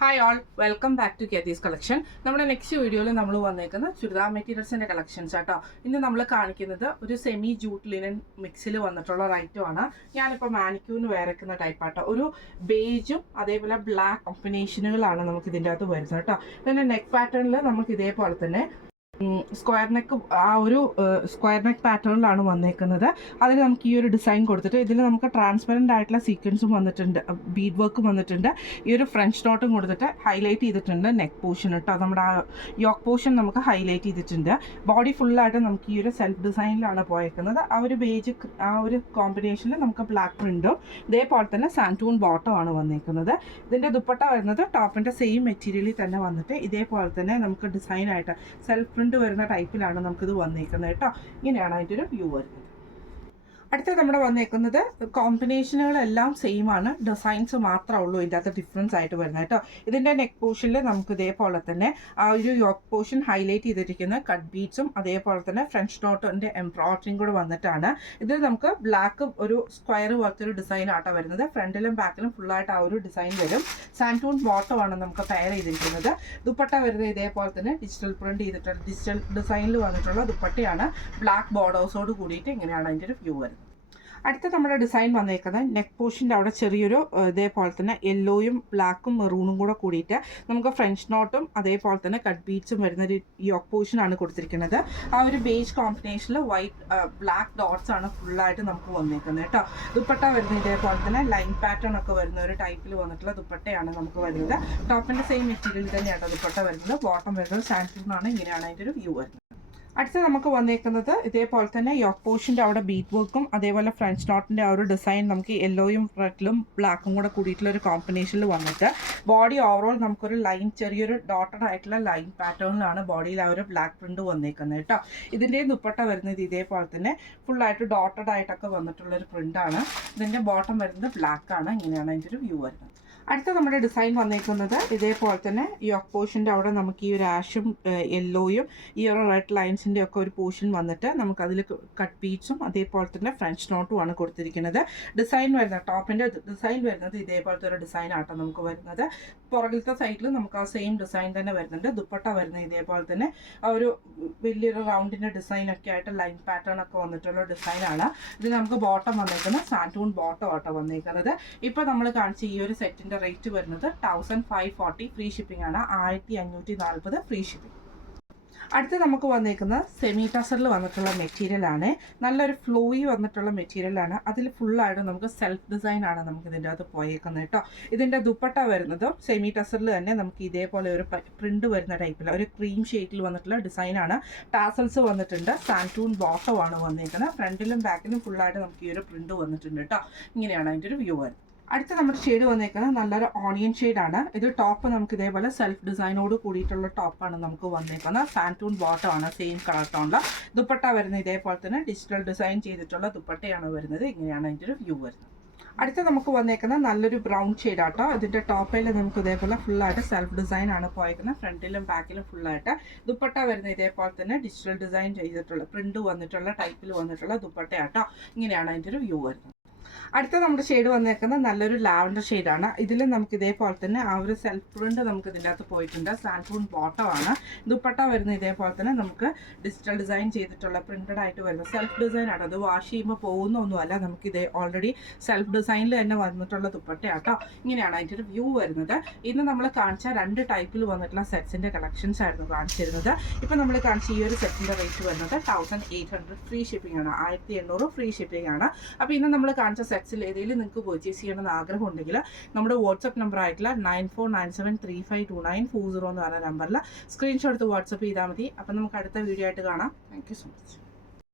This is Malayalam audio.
Hi all, welcome back to Kethees collection. നമ്മുടെ നെക്സ്റ്റ് വീഡിയോയിൽ നമ്മൾ വന്നേക്കുന്ന ചുരിദാർ മെറ്റീരിയൽസിൻ്റെ കളക്ഷൻസ് ആട്ടോ. ഇന്ന് നമ്മൾ കാണിക്കുന്നത് ഒരു സെമി ജൂട്ട് ലിനൻ മിക്സിൽ വന്നിട്ടുള്ള റൈറ്റുമാണ്. ഞാനിപ്പോൾ മാനിക്യൂന് വേറെക്കുന്ന ടൈപ്പാട്ടോ. ഒരു ബേജും അതേപോലെ ബ്ലാക്ക് കോമ്പിനേഷനുകളാണ് നമുക്ക് ഇതിൻ്റെ അകത്ത് വരുന്നത് കേട്ടോ. പിന്നെ നെക്ക് പാറ്റേണിൽ നമുക്ക് ഇതേപോലെ തന്നെ സ്ക്വയർ നെക്ക് സ്ക്വയർ നെക്ക് പാറ്റേണിലാണ് വന്നേക്കുന്നത്. അതിൽ നമുക്ക് ഈ ഒരു ഡിസൈൻ കൊടുത്തിട്ട് ഇതിൽ നമുക്ക് ട്രാൻസ്പെറൻ്റ് ആയിട്ടുള്ള സീക്വൻസും വന്നിട്ടുണ്ട്, ബീഡ് വർക്കും വന്നിട്ടുണ്ട്. ഈ ഒരു ഫ്രഞ്ച് നോട്ടും കൊടുത്തിട്ട് ഹൈലൈറ്റ് ചെയ്തിട്ടുണ്ട് നെക്ക് പോർഷൻ കേട്ടോ. നമ്മുടെ ആ യോക്ക് പോർഷൻ നമുക്ക് ഹൈലൈറ്റ് ചെയ്തിട്ടുണ്ട്. ബോഡി ഫുള്ളായിട്ട് നമുക്ക് ഈ ഒരു സെൽഫ് ഡിസൈനിലാണ് പോയേക്കുന്നത്. ആ ഒരു ബേജ് ആ ഒരു കോമ്പിനേഷനിൽ നമുക്ക് ബ്ലാക്ക് പ്രിൻറ്റും ഇതേപോലെ തന്നെ സാൻറ്റൂൺ ബോട്ടം ആണ് വന്നേക്കുന്നത്. ഇതിൻ്റെ ദുപ്പട്ട വരുന്നത് ടോപ്പിൻ്റെ സെയിം മെറ്റീരിയലിൽ തന്നെ വന്നിട്ട് ഇതേപോലെ തന്നെ നമുക്ക് ഡിസൈനായിട്ട് സെൽഫ് വരുന്ന ടൈപ്പിലാണ് നമുക്കിത് വന്നേക്കുന്നത് കേട്ടോ. ഇങ്ങനെയാണ് അതിൻ്റെ ഒരു വ്യൂ വരുന്നത്. അടുത്ത നമ്മുടെ വന്നേക്കുന്നത് കോമ്പിനേഷനുകളെല്ലാം സെയിം ആണ്, ഡിസൈൻസ് മാത്രമേ ഉള്ളൂ ഇതിൻ്റെ അകത്ത് ഡിഫറൻസ് ആയിട്ട് വരുന്നത് കേട്ടോ. ഇതിൻ്റെ നെക്ക് പോർഷനിൽ നമുക്ക് ഇതേപോലെ തന്നെ ആ ഒരു യോക്ക് പോർഷൻ ഹൈലൈറ്റ് ചെയ്തിരിക്കുന്ന കട്ട് ബീഡ്സും അതേപോലെ തന്നെ ഫ്രഞ്ച് നോട്ടിൻ്റെ എംബ്രോയിഡറിയും കൂടെ വന്നിട്ടാണ്. ഇതിൽ നമുക്ക് ബ്ലാക്ക് ഒരു സ്ക്വയർ പോലത്തെ ഒരു ഡിസൈൻ ആട്ടോ വരുന്നത്. ഫ്രണ്ടിലും ബാക്കിലും ഫുള്ളായിട്ട് ആ ഒരു ഡിസൈൻ വരും. സാൻറ്റൂൺ ബോട്ടമാണ് നമുക്ക് പെയർ ചെയ്തിരിക്കുന്നത്. ദുപ്പട്ട വരുന്നത് ഇതേപോലെ തന്നെ ഡിജിറ്റൽ പ്രിന്റ് ചെയ്തിട്ടുള്ള ഡിജിറ്റൽ ഡിസൈനിൽ വന്നിട്ടുള്ള ദുപ്പട്ടയാണ്. ബ്ലാക്ക് ബോർഡേഴ്സോട് കൂടിയിട്ട് ഇങ്ങനെയാണ് അതിൻ്റെ ഒരു വ്യൂ വരുന്നത്. അടുത്ത നമ്മുടെ ഡിസൈൻ വന്നേക്കുന്നത് നെക്ക് പോർഷൻ്റെ അവിടെ ചെറിയൊരു ഇതേപോലെ തന്നെ യെല്ലോയും ബ്ലാക്കും മെറൂണും കൂടെ കൂടിയിട്ട് നമുക്ക് ഫ്രഞ്ച് നോട്ടും അതേപോലെ തന്നെ കട്ട് ബീഡ്സും വരുന്നൊരു യോക്ക് പോർഷനാണ് കൊടുത്തിരിക്കുന്നത്. ആ ഒരു ബേജ് കോമ്പിനേഷനിൽ വൈറ്റ് ബ്ലാക്ക് ഡോട്ട്സ് ആണ് ഫുള്ളായിട്ട് നമുക്ക് വന്നേക്കുന്നത് കേട്ടോ. ദുപ്പട്ട വരുന്നത് ഇതേപോലെ തന്നെ ലൈൻ പാറ്റേൺ ഒക്കെ വരുന്ന ഒരു ടൈപ്പിൽ വന്നിട്ടുള്ള ദുപ്പട്ടയാണ് നമുക്ക് വരുന്നത്. ടോപ്പിൻ്റെ സെയിം മെറ്റീരിയൽ തന്നെയാണ് ദുപ്പട്ട വരുന്നത്. ബോട്ടം വരുന്നത് സാൻറ്റൂണാണ്. ഇങ്ങനെയാണ് അതിൻ്റെ ഒരു വ്യൂ വരുന്നത്. അടുത്ത നമുക്ക് വന്നേക്കുന്നത് ഇതേപോലെ തന്നെ യോക്ക് പോർഷൻ്റെ അവിടെ ബീറ്റ് വർക്കും അതേപോലെ ഫ്രഞ്ച് നോട്ടിൻ്റെ ആ ഒരു ഡിസൈൻ നമുക്ക് യെല്ലോയും റെഡിലും ബ്ലാക്കും കൂടെ കൂടിയിട്ടുള്ള ഒരു കോമ്പിനേഷനിൽ വന്നിട്ട് ബോഡി ഓവറോൾ നമുക്കൊരു ലൈൻ ചെറിയൊരു ഡോട്ടഡ് ആയിട്ടുള്ള ലൈൻ പാറ്റേണിലാണ് ബോഡിയിൽ ആ ഒരു ബ്ലാക്ക് പ്രിന്റ് വന്നേക്കുന്നത് കേട്ടോ. ഇതിൻ്റെ ദുപ്പട്ട വരുന്നത് ഇതേപോലെ തന്നെ ഫുള്ളായിട്ട് ഡോട്ടഡ് ആയിട്ടൊക്കെ വന്നിട്ടുള്ളൊരു പ്രിൻ്റാണ്. ഇതിൻ്റെ ബോട്ടം വരുന്നത് ബ്ലാക്ക് ആണ്. ഇങ്ങനെയാണ് അതിൻ്റെ ഒരു വ്യൂ വരുന്നത്. അടുത്ത നമ്മുടെ ഡിസൈൻ വന്നേക്കുന്നത് ഇതേപോലെ തന്നെ യോക്ക് പോർഷൻ്റെ അവിടെ നമുക്ക് ഈ ഒരു ആഷും യെല്ലോയും ഈ ഒരു റെഡ് ലൈൻസിൻ്റെ ഒക്കെ ഒരു പോർഷൻ വന്നിട്ട് നമുക്കതിൽ കട്ട് ബീഡ്സും അതേപോലെ തന്നെ ഫ്രഞ്ച് നോട്ടും ആണ് കൊടുത്തിരിക്കുന്നത്. ഡിസൈൻ വരുന്നത് ടോപ്പിൻ്റെ ഡിസൈൻ വരുന്നത് ഇതേപോലത്തെ ഒരു ഡിസൈൻ ആട്ടോ നമുക്ക് വരുന്നത്. പുറകിലത്തെ സൈഡിൽ നമുക്ക് ആ സെയിം ഡിസൈൻ തന്നെ വരുന്നുണ്ട്. ദുപ്പട്ട വരുന്നത് ഇതേപോലെ തന്നെ ആ ഒരു വലിയൊരു റൗണ്ടിൻ്റെ ഡിസൈനൊക്കെ ആയിട്ട് ലൈൻ പാറ്റേൺ ഒക്കെ വന്നിട്ടുള്ള ഡിസൈനാണ്. ഇത് നമുക്ക് ബോട്ടം വന്നേക്കുന്നത് സാൻറ്റൂൺ ബോട്ടം ആട്ടോ വന്നേക്കുന്നത്. ഇപ്പോൾ നമ്മൾ കാണിച്ച ഈ ഒരു സെറ്റിൻ്റെ റേറ്റ് വരുന്നത് 1540 ഫ്രീ ഷിപ്പിംഗ് ആണ്. 1540 ഫ്രീ ഷിപ്പിംഗ്. അടുത്ത് നമുക്ക് വന്നേക്കുന്നത് സെമി ടസറിൽ വന്നിട്ടുള്ള മെറ്റീരിയലാണ്. നല്ലൊരു ഫ്ലോയി വന്നിട്ടുള്ള മെറ്റീരിയലാണ്. അതിൽ ഫുള്ളായിട്ട് നമുക്ക് സെൽഫ് ഡിസൈൻ ആണ് നമുക്ക് ഇതിൻ്റെ അകത്ത് പോയേക്കുന്നത് കേട്ടോ. ഇതിൻ്റെ ദുപ്പട്ട വരുന്നത് സെമി ടസറിൽ തന്നെ നമുക്ക് ഇതേപോലെ ഒരു പ്രിന്റ് വരുന്ന ടൈപ്പിൽ ഒരു ക്രീം ഷെയ്ഡിൽ വന്നിട്ടുള്ള ഡിസൈനാണ്. ടാസൽസ് വന്നിട്ടുണ്ട്. സാൻറ്റൂൺ ബോട്ടം ആണ് വന്നേക്കുന്നത്. ഫ്രണ്ടിലും ബാക്കിലും ഫുള്ളായിട്ട് നമുക്ക് ഈ ഒരു പ്രിന്റ് വന്നിട്ടുണ്ട് കേട്ടോ. ഇങ്ങനെയാണ് അതിൻ്റെ ഒരു വ്യൂ വരുന്നത്. അടുത്ത നമ്മുടെ ഷെയ്ഡ് വന്നേക്കുന്നത് നല്ലൊരു ഓണിയൻ ഷെയ്ഡാണ്. ഇത് ടോപ്പ് നമുക്ക് ഇതേപോലെ സെൽഫ് ഡിസൈനോട് കൂടിയിട്ടുള്ള ടോപ്പാണ് നമുക്ക് വന്നേക്കുന്നത്. സാൻറ്റൂൺ ബോട്ടം ആണ് സെയിം കളർ ടോണിൽ. ദുപ്പട്ട വരുന്നത് ഇതേപോലെ തന്നെ ഡിജിറ്റൽ ഡിസൈൻ ചെയ്തിട്ടുള്ള ദുപ്പട്ടയാണ് വരുന്നത്. ഇങ്ങനെയാണ് അതിൻ്റെ ഒരു വ്യൂ വരുന്നത്. അടുത്ത നമുക്ക് വന്നേക്കുന്നത് നല്ലൊരു ബ്രൗൺ ഷെയ്ഡാട്ടോ. ഇതിൻ്റെ ടോപ്പിൽ നമുക്ക് ഇതേപോലെ ഫുള്ളായിട്ട് സെൽഫ് ഡിസൈൻ ആണ് പോയേക്കുന്നത്. ഫ്രണ്ടിലും ബാക്കിലും ഫുള്ളായിട്ട് ദുപ്പട്ട വരുന്നത് ഇതേപോലെ തന്നെ ഡിജിറ്റൽ ഡിസൈൻ ചെയ്തിട്ടുള്ള പ്രിന്റ് വന്നിട്ടുള്ള ടൈപ്പിൽ വന്നിട്ടുള്ള ദുപ്പട്ടയാട്ടോ. ഇങ്ങനെയാണ് അതിൻ്റെ ഒരു വ്യൂ വരുന്നത്. അടുത്ത നമ്മുടെ ഷെയ്ഡ് വന്നേക്കുന്നത് നല്ലൊരു ലാവൻഡർ ഷെയ്ഡാണ്. ഇതിൽ നമുക്ക് ഇതേപോലെ തന്നെ ആ ഒരു സെൽഫ് പ്രിന്റ് നമുക്ക് ഇതിൻ്റെ അകത്ത് പോയിട്ടുണ്ട്. സാൻറ്റൂൺ ബോട്ടം ആണ്. ദുപ്പട്ട വരുന്ന ഇതേപോലെ തന്നെ നമുക്ക് ഡിജിറ്റൽ ഡിസൈൻ ചെയ്തിട്ടുള്ള പ്രിന്റഡ് ആയിട്ട് വരുന്ന സെൽഫ് ഡിസൈൻ ആണ്. അത് വാഷ് ചെയ്യുമ്പോൾ പോകുന്നൊന്നുമല്ല, നമുക്ക് ഇതേ ഓൾറെഡി സെൽഫ് ഡിസൈനിൽ തന്നെ വന്നിട്ടുള്ള ദുപ്പട്ടയാട്ടോ. ഇങ്ങനെയാണ് അതിൻ്റെ ഒരു വ്യൂ വരുന്നത്. ഇന്ന് നമ്മൾ കാണിച്ച 2 ടൈപ്പിൽ വന്നിട്ടുള്ള സെറ്റ്സിൻ്റെ കളക്ഷൻസ് ആയിരുന്നു കാണിച്ചിരുന്നത്. ഇപ്പം നമ്മൾ കാണിച്ച ഈ ഒരു സെറ്റിൻ്റെ റേറ്റ് വരുന്നത് 1800 ഫ്രീ ഷിപ്പിംഗ് ആണ്. 1800 ഫ്രീ ഷിപ്പിംഗ് ആണ്. അപ്പോൾ ഇന്ന് നമ്മൾ കാണിച്ച സെറ്റ്സിൽ ഏതെങ്കിലും നിങ്ങൾക്ക് പർച്ചേസ് ചെയ്യണമെന്ന് ആഗ്രഹമുണ്ടെങ്കിൽ നമ്മുടെ വാട്സപ്പ് നമ്പർ ആയിട്ടുള്ള 9497352940 എന്ന് പറഞ്ഞ നമ്പറിൽ സ്ക്രീൻഷോട്ട് എടുത്ത് വാട്സപ്പ് ചെയ്താൽ മതി. അപ്പം നമുക്ക് അടുത്ത വീഡിയോ ആയിട്ട് കാണാം. Thank you so much.